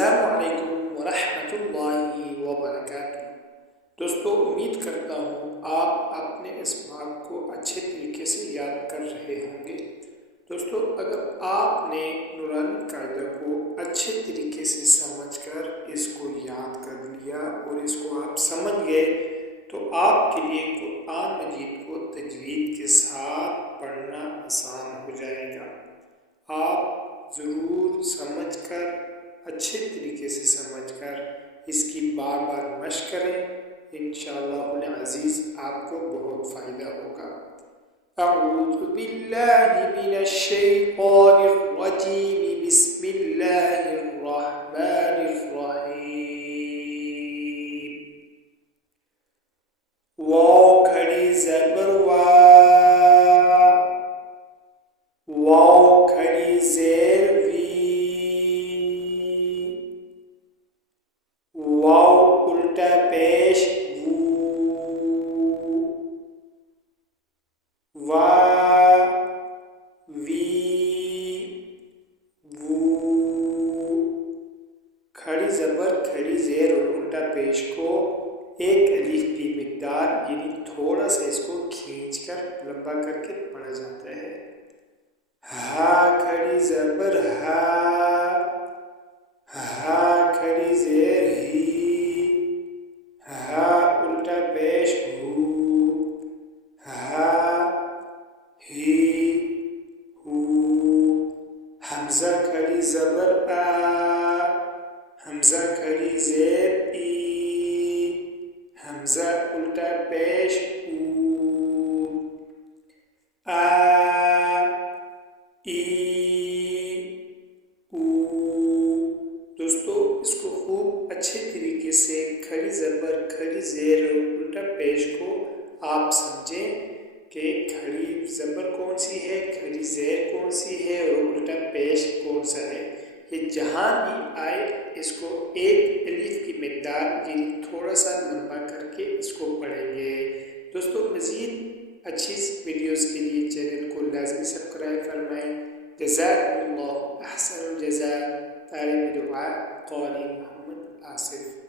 السلام علیکم ورحمۃ اللہ وبرکاتہ۔ دوستو، امید کرتا ہوں آپ اپنے اس بات کو اچھے طریقے سے یاد کر رہے ہوں گے۔ دوستو، اگر آپ نے نورانی قاعدہ کو اچھے طریقے سے سمجھ کر اس کو یاد کر لیا اور اس کو آپ سمجھ گئے تو آپ کے لیے قرآن مجید کو تجوید کے ساتھ پڑھنا آسان ہو جائے گا۔ آپ ضرور سمجھ کر اچھے طریقے سے سمجھ کر اس کی بار بار مشق کریں، انشاءاللہ العزیز آپ کو بہت فائدہ ہوگا۔ اعوذ باللہ من الشیطان الرجیم، بسم اللہ الرحمن الرحیم۔ واو کھڑی زبر وا، واو کھڑی زیر وی، واو الٹا پیش وو، وا وی وو۔ کھڑی زبر کھڑی زیر اور الٹا پیش کو ایک الف کی مقدار یعنی تھوڑا سا اس کو کھینچ کر لمبا کر کے پڑھا جاتا ہے۔ ہا کھڑی زبر ہا، ہا کھڑی زیر ہی، ہا الٹا پیش ہو، ہا ہی ہو۔ حمزہ کھڑی زبر آ، حمزہ کھڑی زیر ای، حمزہ الٹا پیش او، آ ای او۔ دوستو، اس کو خوب اچھے طریقے سے کھڑی زبر کھڑی زیر اور الٹا پیش کو آپ سمجھیں کہ کھڑی زبر کون سی ہے، کھڑی زیر کون سی ہے اور الٹا پیش کون سا ہے۔ یہ جہاں بھی آئے اس کو ایک الف کی مقدار یعنی تھوڑا سا لمبا کر کے اس کو پڑھیں گے۔ دوستو، مزید اچھی ویڈیوز کے لیے چینل کو لازمی سبسکرائب فرمائیں۔ جزاکم اللہ احسن الجزاء۔ طالب دعا قاری محمد آصف۔